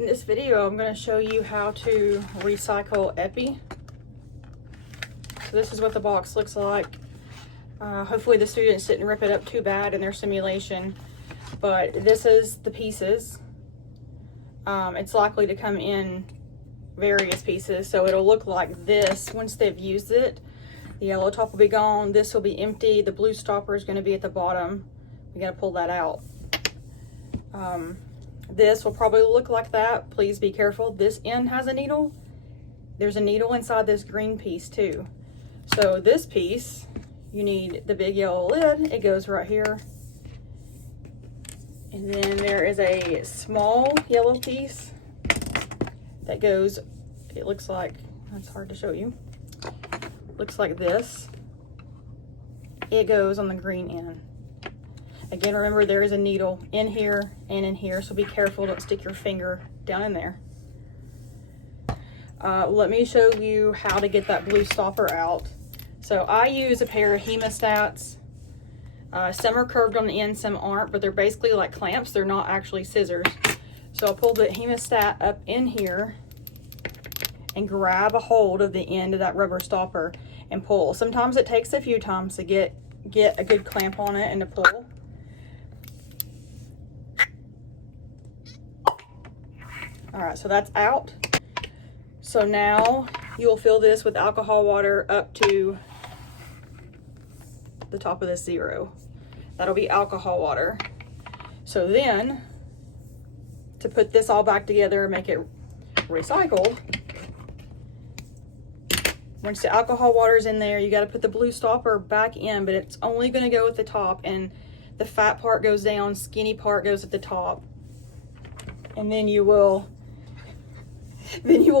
In this video, I'm going to show you how to recycle Epi. So this is what the box looks like. Hopefully the students didn't rip it up too bad in their simulation, but this is the pieces. It's likely to come in various pieces, so it'll look like this once they've used it. The yellow top will be gone, this will be empty, the blue stopper is going to be at the bottom. We got to pull that out. This will probably look like that. Please be careful. This end has a needle. There's a needle inside this green piece too. So this piece, you need the big yellow lid. It goes right here. And then there is a small yellow piece that goes, it looks like, that's hard to show you. Looks like this. It goes on the green end. Again, remember there is a needle in here and in here, so be careful, don't stick your finger down in there. Let me show you how to get that blue stopper out. So I use a pair of hemostats. Some are curved on the end, some aren't, but they're basically like clamps. They're not actually scissors. So I'll pull the hemostat up in here and grab a hold of the end of that rubber stopper and pull. Sometimes it takes a few times to get a good clamp on it and to pull. All right, so that's out. So now you'll fill this with alcohol water up to the top of this 0. That'll be alcohol water. So then, to put this all back together and make it recycled, once the alcohol water is in there, you got to put the blue stopper back in, but it's only going to go at the top, and the fat part goes down, skinny part goes at the top. And then you will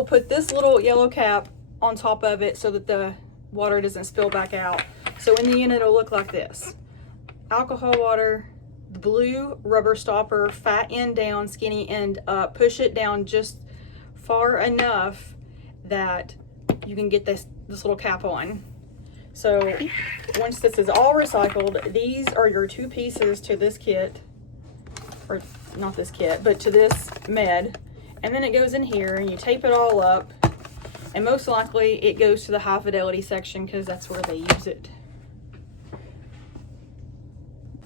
put this little yellow cap on top of it so that the water doesn't spill back out. So in the end, it'll look like this. Alcohol water, the blue rubber stopper, fat end down, skinny end up. Push it down just far enough that you can get this little cap on. So once this is all recycled, these are your 2 pieces to this kit, or not this kit, but to this med. And then it goes in here and you tape it all up, and most likely it goes to the high fidelity section because that's where they use it.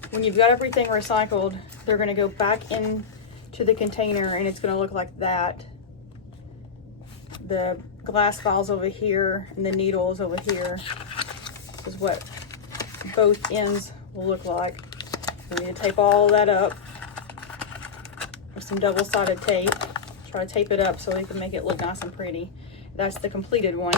When you've got everything recycled, they're going to go back into the container and it's going to look like that. The glass files over here and the needles over here. This is what both ends will look like. We need to tape all that up with some double-sided tape. Try to tape it up so we can make it look nice and pretty. That's the completed one.